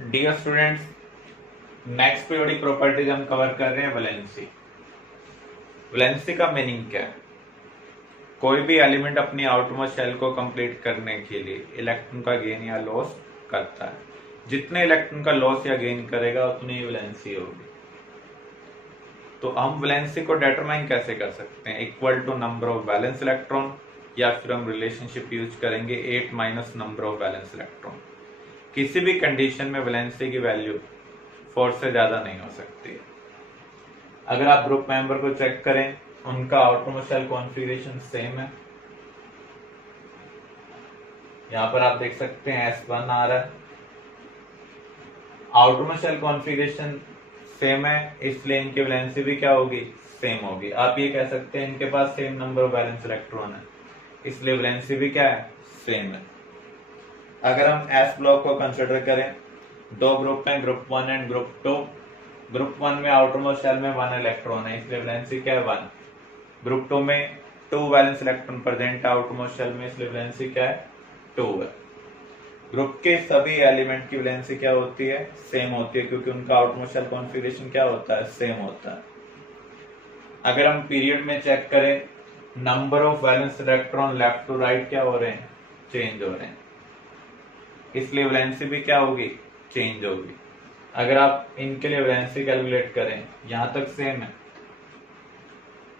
Dear students, next periodic properties हम cover कर रहे हैं वैलेंसी। वैलेंसी का मीनिंग क्या है? कोई भी एलिमेंट अपनी आउटरमोस्ट शेल को कंप्लीट करने के लिए इलेक्ट्रॉन का गेन या लॉस करता है। जितने इलेक्ट्रॉन का लॉस या गेन करेगा उतनी वैलेंसी होगी। तो हम वैलेंसी को डिटरमाइन कैसे कर सकते हैं? Equal to number of valence electron, या फिर हम रिलेशनशिप यूज करेंगे 8 minus number of valence electron. किसी भी कंडीशन में वैलेंसी की वैल्यू 4 से ज्यादा नहीं हो सकती। अगर आप ग्रुप मेंबर को चेक करें, उनका आउटरमोस्ट शेल कॉन्फ़िगरेशन सेम है। यहां पर आप देख सकते हैं S1 आ रहा है। आउटरमोस्ट शेल कॉन्फ़िगरेशन सेम है, इसलिए इनकी वैलेंसी भी क्या होगी? सेम होगी। आप ये कह सकते हैं इनके पास same number of valence electron है, इसलिए वैलेंसी भी क्या है? सेम है। अगर हम S ब्लॉक को कंसिडर करें, दो ग्रुप हैं, ग्रुप 1 एंड ग्रुप 2। ग्रुप 1 में आउटरमोस्ट शेल में 1 इलेक्ट्रॉन है, इसलिए वैलेंसी क्या है? 1। ग्रुप 2 में 2 valence electron present outermost shell में, इसलिए वैलेंसी क्या है? 2 है। ग्रुप के सभी एलिमेंट की वैलेंसी क्या होती है? सेम होती है, क्योंकि उनका आउटरमोस्ट शेल कॉन्फ़िगरेशन क्या होता है? सेम होता है। अगर हम पीरियड में चेक करें, number of valence electron left to right क्या हो रहे हैं? चेंज हो रहे हैं, इसलिए वैलेंसी भी क्या होगी? चेंज होगी। अगर आप इनके लिए वैलेंसी कैलकुलेट करें, यहां तक सेम है,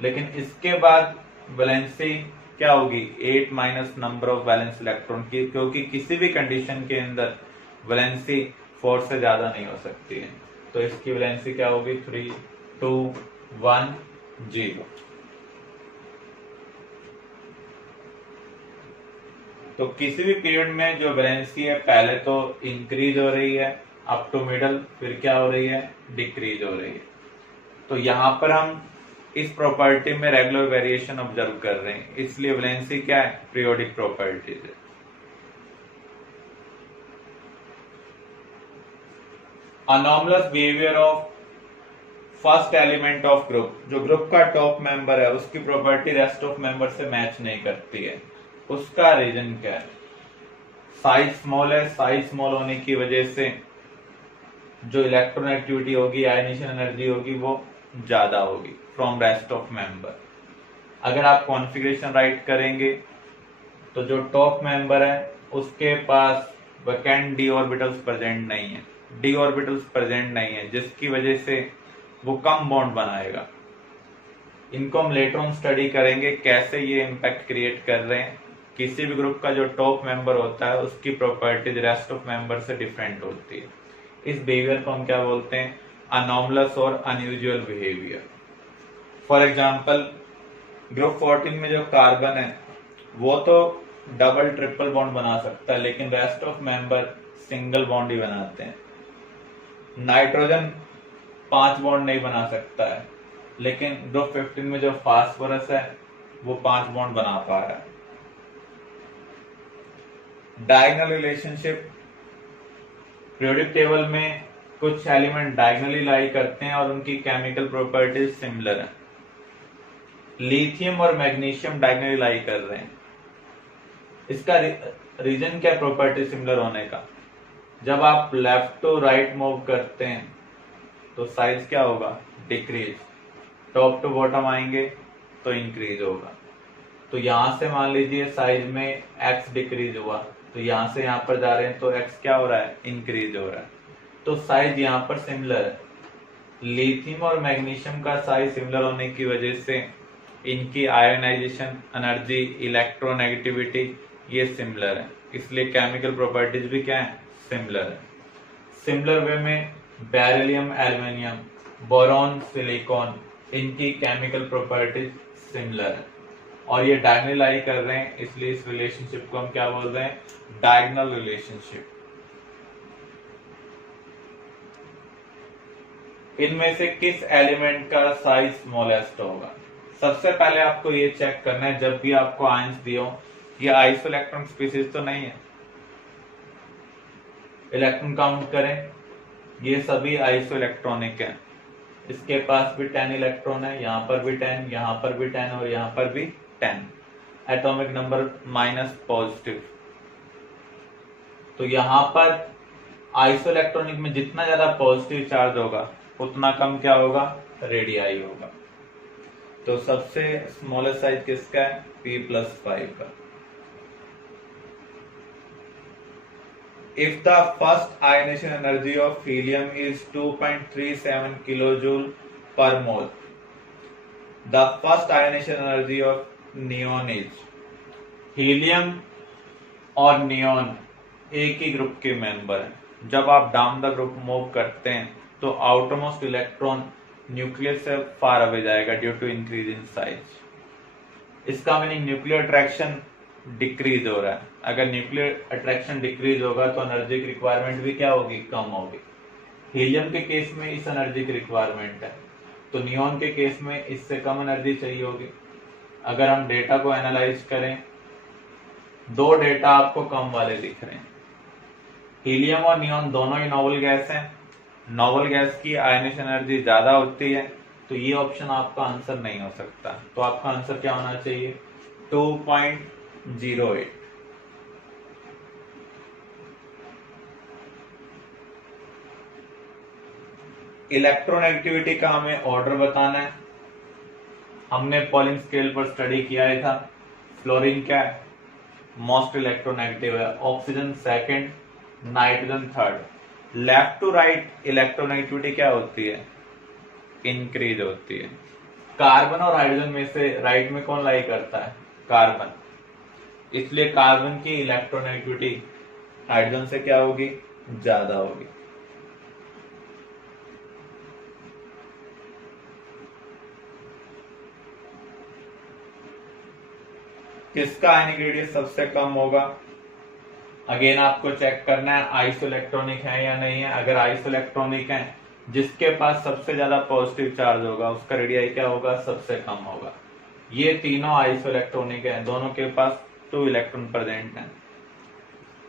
लेकिन इसके बाद वैलेंसी क्या होगी? 8 minus number of valence electron की, क्योंकि किसी भी कंडीशन के अंदर वैलेंसी 4 से ज्यादा नहीं हो सकती है। तो इसकी वैलेंसी क्या होगी? 3, 2, 1, 0। तो किसी भी पीरियड में जो वैलेंसी है पहले तो इंक्रीज हो रही है अप टू मिडल, फिर क्या हो रही है? डिक्रीज हो रही है। तो यहां पर हम इस प्रॉपर्टी में रेगुलर वेरिएशन ऑब्जर्व कर रहे हैं, इसलिए वैलेंसी क्या है? पीरियोडिक प्रॉपर्टीज है। Anomalous behaviour of first element of group, जो ग्रुप का टॉप मेंबर है उसकी प्रॉपर्टी रेस्ट ऑफ मेंबर से मैच नहीं करती है। उसका रीजन क्या है? साइज स्मॉल है। साइज स्मॉल होने की वजह से जो इलेक्ट्रॉन एक्टिविटी होगी, आयनेशन एनर्जी होगी, वो ज्यादा होगी फ्रॉम रेस्ट ऑफ मेंबर। अगर आप कॉन्फ़िगरेशन राइट करेंगे तो जो टॉप मेंबर है उसके पास वैकेंट डी ऑर्बिटल्स प्रेजेंट नहीं है। डी ऑर्बिटल्स प्रेजेंट नहीं है, जिसकी वजह से वो कम बॉन्ड बनाएगा। इनको हम लेटर ऑन स्टडी करेंगे कैसे ये इम्पैक्ट क्रिएट कर रहे हैं। किसी भी ग्रुप का जो टॉप मेंबर होता है उसकी प्रॉपर्टीज रेस्ट ऑफ मेंबर से डिफरेंट होती है। इस बिहेवियर को हम क्या बोलते हैं? अनॉमलस और unusual behaviour. For example, group 14 में जो कार्बन है वो तो डबल ट्रिपल बॉन्ड बना सकता है, लेकिन rest of member single bond ही बनाते हैं। नाइट्रोजन 5 बॉन्ड नहीं बना सकता है, लेकिन ग्रुप 15 में जो फास्फोरस है वो 5 बॉन्ड बना पा रहा है। डायगोनल रिलेशनशिप, पीरियोडिक टेबल में कुछ एलिमेंट डायगोनली लाई करते हैं और उनकी केमिकल प्रॉपर्टीज सिमिलर है। लिथियम और मैग्नीशियम डायगोनली लाई कर रहे हैं। इसका रीजन क्या? प्रॉपर्टी सिमिलर होने का। जब आप लेफ्ट टू राइट मूव करते हैं तो साइज क्या होगा? डिक्रीज। टॉप टू बॉटम आएंगे तो इंक्रीज होगा। तो यहां से मान लीजिए साइज में x डिक्रीज हुआ, तो यहां से यहां पर जा रहे हैं तो x क्या हो रहा है? इंक्रीज हो रहा है। तो साइज यहां पर सिमिलर है। लिथियम और मैग्नीशियम का साइज सिमिलर होने की वजह से इनकी आयोनाइजेशन एनर्जी, इलेक्ट्रोनेगेटिविटी ये सिमिलर है, इसलिए केमिकल प्रॉपर्टीज भी क्या है? सिमिलर है। सिमिलर वे में बेरिलियम, एल्युमिनियम, बोरॉन, सिलिकॉन, इनकी केमिकल प्रॉपर्टीज सिमिलर है और ये डायगोनल लाई कर रहे हैं, इसलिए इस रिलेशनशिप को हम क्या बोल रहे हैं? Diagonal relationship. इनमें से किस एलिमेंट का साइज स्मॉलेस्ट होगा? सबसे पहले आपको ये चेक करना है, जब भी आपको आयंस दिए हो, ये आइसो इलेक्ट्रॉन स्पीसीज तो नहीं है। इलेक्ट्रॉन काउंट करें, ये सभी आइसो इलेक्ट्रॉनिक है। इसके पास भी 10 इलेक्ट्रॉन है, यहां पर भी 10, यहां पर भी 10 और यहां पर भी 10। Atomic number minus positive. तो यहां पर आइसोइलेक्ट्रॉनिक में जितना ज्यादा पॉजिटिव चार्ज होगा उतना कम क्या होगा, रेडियाई होगा। तो सबसे स्मॉलेस्ट साइज किसका है, P+5 का। If the first ionization energy of helium is 2.37 kilojoule per mole, the first ionization energy of neon is। Helium और नियॉन एक ही ग्रुप के मेंबर हैं। जब आप डाउन द ग्रुप मूव करते हैं तो आउटरमोस्ट इलेक्ट्रॉन न्यूक्लियस से फार अवे जाएगा due to increase in size. इसका मीनिंग न्यूक्लियर अट्रैक्शन डिक्रीज हो रहा है। अगर न्यूक्लियर अट्रैक्शन डिक्रीज होगा तो एनर्जी की रिक्वायरमेंट भी क्या होगी, कम होगी। हीलियम के केस में इस एनर्जी की रिक्वायरमेंट है, तो नियॉन के केस में इससे कम एनर्जी चाहिए होगी। अगर हम डेटा को एनालाइज करें, दो डेटा आपको कम वाले दिख रहे हैं। हीलियम और नियॉन दोनों ही नोबल गैस हैं। नोबल गैस की आयनिश एनर्जी ज्यादा होती है, तो ये ऑप्शन आपका आंसर नहीं हो सकता। तो आपका आंसर क्या होना चाहिए, 2.08। इलेक्ट्रोनेगेटिविटी का हमें ऑर्डर बताना है। हमने पॉलिंग स्केल पर स्टडी किया ही था। फ्लोरीन क्या है, मोस्ट इलेक्ट्रोनेगेटिव है, oxygen second, nitrogen third. Left to right electronegativity क्या होती है, इंक्रीज होती है। कार्बन और हाइड्रोजन में से राइट में कौन लाई करता है, कार्बन, इसलिए कार्बन की इलेक्ट्रोनेगेटिविटी हाइड्रोजन से क्या होगी, ज्यादा होगी। किसका आयनिक रेडियस सबसे कम होगा, अगेन आपको चेक करना है आइसोइलेक्ट्रॉनिक है या नहीं है। अगर आइसोइलेक्ट्रॉनिक है, जिसके पास सबसे ज्यादा पॉजिटिव चार्ज होगा उसका रेडियाई क्या होगा, सबसे कम होगा। ये तीनों आइसोइलेक्ट्रॉनिक है, दोनों के पास 2 इलेक्ट्रॉन प्रेजेंट हैं,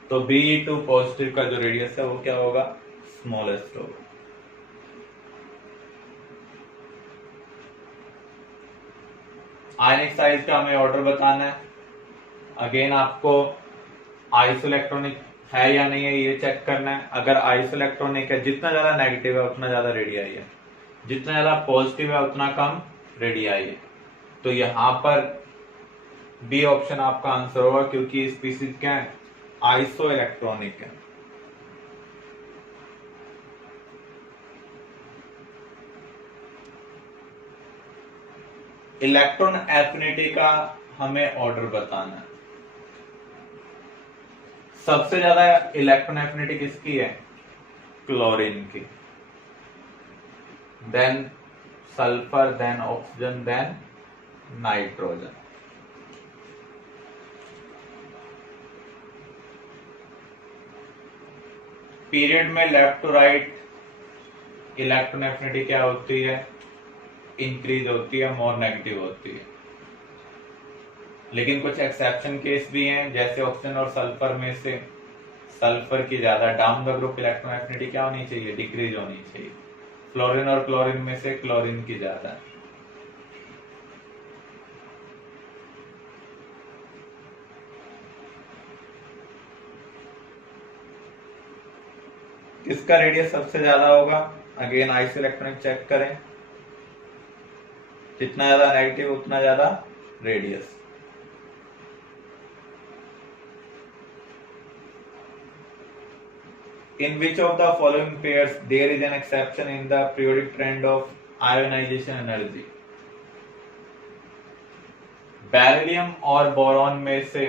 तो Be2 पॉजिटिव का जो रेडियस है वो क्या होगा, स्मॉलेस्ट होगा। आयनिक साइज का हमें ऑर्डर बताना है। अगेन आपको आइसोइलेक्ट्रॉनिक है या नहीं है ये चेक करना है। अगर आइसोइलेक्ट्रॉनिक है, जितना ज्यादा नेगेटिव है उतना ज्यादा रेडियाई है, जितना ज्यादा पॉजिटिव है उतना कम रेडियाई है। तो यहां पर बी ऑप्शन आपका आंसर होगा, क्योंकि स्पीसीज क्या है, आइसोइलेक्ट्रॉनिक है। इलेक्ट्रॉन एफिनिटी का हमें ऑर्डर बताना है। सबसे ज्यादा इलेक्ट्रॉन एफिनिटी किसकी है, क्लोरीन की, then sulphur, then oxygen, then nitrogen. Period में left to right electron affinity क्या होती है, इंक्रीज होती है, मोर नेगेटिव होती है। लेकिन कुछ एक्सेप्शन केस भी हैं, जैसे ऑक्सीजन और सल्फर में से सल्फर की ज्यादा down the group electron affinity क्या होनी चाहिए, डिक्रीज होनी चाहिए। फ्लोरीन और क्लोरीन में से क्लोरीन की ज्यादा। किसका रेडियस सबसे ज्यादा होगा, अगेन आइसोइलेक्ट्रॉनिक चेक करें, जितना ज्यादा नेगेटिव उतना ज्यादा radius. In which of the following pairs there is an exception in the periodic trend of ionization energy? Beryllium और बोरॉन में से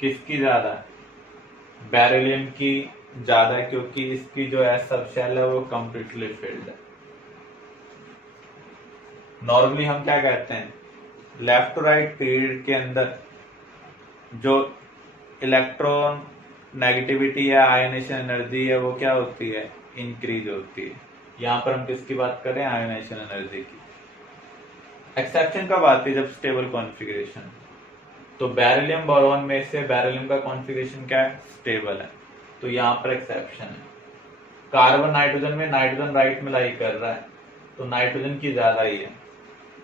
किसकी ज्यादा है, बेरिलियम की ज्यादा है, क्योंकि इसकी जो एस सब शेल है वो कंप्लीटली फिल्ड है। नॉर्मली हम क्या कहते हैं, लेफ्ट टू राइट पीरियड के अंदर जो इलेक्ट्रॉन नेगेटिविटी या आयोनाइजेशन एनर्जी है वो क्या होती है, इंक्रीज होती है। यहां पर हम किसकी बात कर रहे हैं, आयोनाइजेशन एनर्जी की। एक्सेप्शन कब आती है, जब स्टेबल कॉन्फ़िगरेशन। तो बेरिलियम बोरॉन में से बेरिलियम का कॉन्फ़िगरेशन क्या है, स्टेबल है, तो यहां पर एक्सेप्शन है। कार्बन नाइट्रोजन में नाइट्रोजन राइट में लाई कर रहा है, तो नाइट्रोजन की ज्यादा ही है।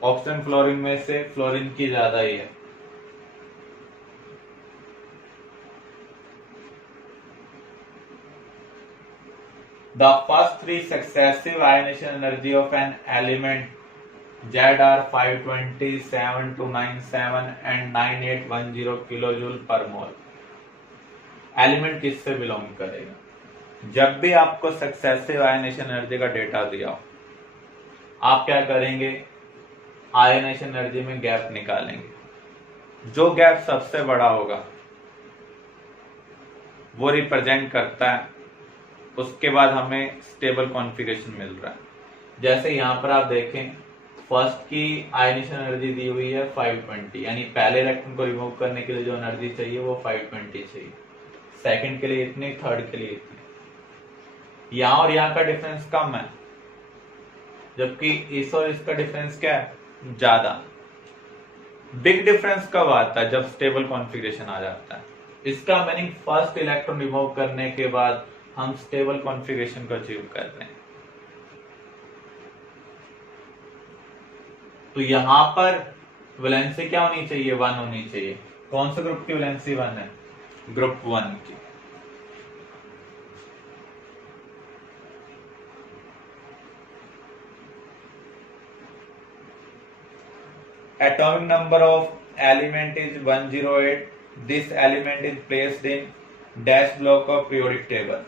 ऑक्सीजन फ्लोरीन में से फ्लोरीन की ज्यादा ही है। The first three successive ionization energy of an element Z are 520, 7297 and 9810 kilojoule पर मोल। एलिमेंट किससे बिलोंग करेगा? जब भी आपको सक्सेसिव आयनेशन एनर्जी का डेटा दिया हो, आप क्या करेंगे? आयनेशन एनर्जी में गैप निकालेंगे। जो गैप सबसे बड़ा होगा वो रिप्रेजेंट करता है, उसके बाद हमें स्टेबल कॉन्फ़िगरेशन मिल रहा है। जैसे यहां पर आप देखें, फर्स्ट की आयनेशन एनर्जी दी हुई है 520, यानी पहले इलेक्ट्रॉन को रिमूव करने के लिए जो एनर्जी चाहिए वो 520 चाहिए, सेकंड के लिए इतनी, थर्ड के लिए इतनी। यहां और यहां का डिफरेंस कम है, जबकि इस और इसका डिफरेंस क्या है? ज्यादा। बिग डिफरेंस कब आता है? जब स्टेबल कॉन्फ़िगरेशन आ जाता है। इसका मीनिंग फर्स्ट इलेक्ट्रॉन रिमूव करने के बाद हम स्टेबल कॉन्फ़िगरेशन को अचीव कर रहे हैं। तो यहां पर वैलेंसी क्या होनी चाहिए? 1 होनी चाहिए। कौन से ग्रुप की वैलेंसी 1 है? ग्रुप 1 की। Atomic number of element is 108. This element is placed in dash block of periodic table.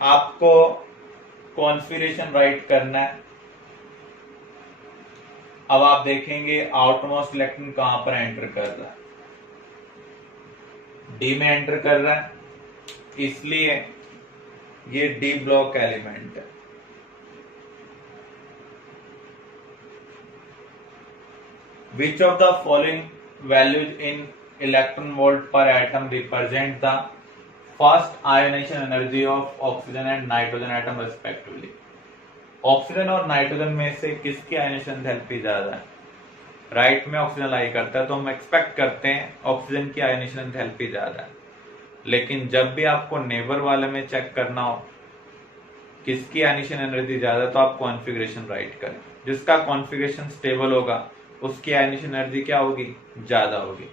आपको कॉन्फ़िगरेशन राइट करना है। अब आप देखेंगे आउटमोस्ट इलेक्ट्रॉन कहां पर एंटर कर रहा है? डी में एंटर कर रहा है, इसलिए ये डी ब्लॉक एलिमेंट है। Which of the following values in electron volt per atom represent the first ionization energy of oxygen and nitrogen atom respectively? Oxygen और नाइट्रोजन में से किसकी आयनेशन एंथैल्पी ज्यादा है? राइट में ऑक्सीजन लाई करता है, तो हम एक्सपेक्ट करते हैं ऑक्सीजन की आयनेशन एंथैल्पी ज्यादा है। लेकिन जब भी आपको नेबर वाले में चेक करना हो किसकी आयनेशन एनर्जी ज्यादा, तो आप कॉन्फ़िगरेशन राइट करें। जिसका कॉन्फ़िगरेशन स्टेबल होगा उसकी आयनेशन एनर्जी क्या होगी? ज्यादा होगी।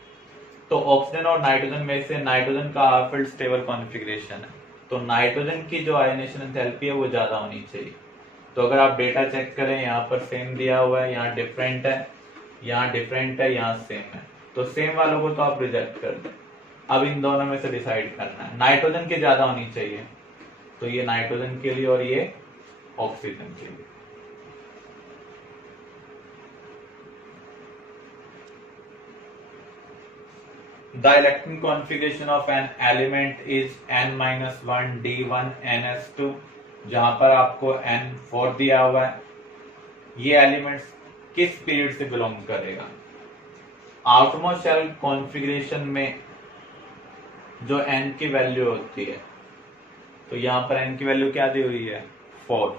तो ऑक्सीजन और नाइट्रोजन में से नाइट्रोजन का हाफ फील्ड स्टेबल कॉन्फ़िगरेशन है, तो नाइट्रोजन की जो आयनेशन एंथैल्पी है वो ज्यादा होनी चाहिए। तो अगर आप डेटा चेक करें, यहाँ पर सेम दिया हुआ है, यहाँ डिफरेंट है, यहाँ डिफरेंट है, यहाँ सेम है, तो सेम वालों को तो आप रिजेक्ट कर दें। अब इन दोनों में से डिसाइड करना है। नाइट्रोजन की ज्यादा होनी चाहिए, तो ये नाइट्रोजन के लिए और ये ऑक्सीजन के लिए। The electron configuration of an element is n-1 d1 ns2, जहां पर आपको n4 दिया हुआ है। ये एलिमेंट्स किस पीरियड से बिलोंग करेगा? आउटमोस्ट शेल कॉन्फ़िगरेशन में जो n की वैल्यू होती है, तो यहां पर n की वैल्यू क्या दी हुई है? 4।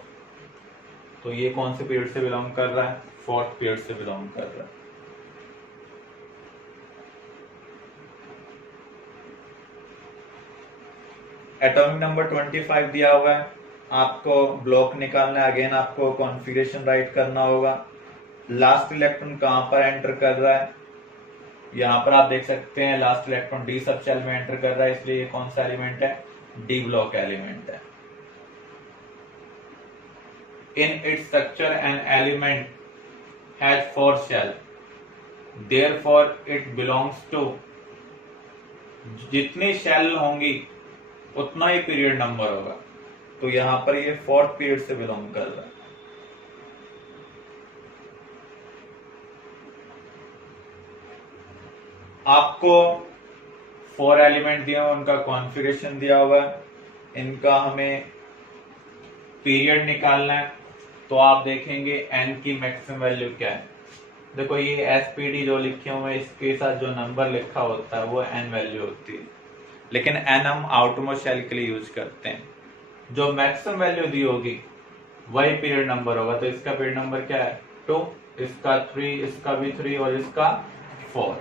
तो ये कौन से पीरियड से बिलोंग कर रहा है? 4th पीरियड से बिलोंग कर रहा है। एटॉमिक नंबर 25 दिया हुआ है, आपको ब्लॉक निकालना है। अगेन आपको कॉन्फ़िगरेशन राइट करना होगा। लास्ट इलेक्ट्रॉन कहां पर एंटर कर रहा है? यहां पर आप देख सकते हैं last electron D sub shell में एंटर कर रहा है, इसलिए ये कौन सा एलिमेंट है? डी ब्लॉक एलिमेंट है। In its structure an element has 4 shell, therefore it belongs to, जितनी शेल होंगी उतना ही पीरियड नंबर होगा, तो यहां पर ये 4th पीरियड से बिलोंग कर रहा है। आपको 4 एलिमेंट दिया हुआ, उनका कॉन्फ़िगरेशन दिया हुआ है, इनका हमें पीरियड निकालना है। तो आप देखेंगे n की मैक्सिमम वैल्यू क्या है। देखो ये एसपीडी जो लिखे हुए हैं, इसके साथ जो नंबर लिखा होता है वो n वैल्यू होती है, लेकिन n हम आउटमोस्ट शेल के लिए यूज करते हैं। जो मैक्सिमम वैल्यू दी होगी वही पीरियड नंबर होगा। तो इसका पीरियड नंबर क्या है? 2, इसका 3, इसका भी 3 और इसका 4।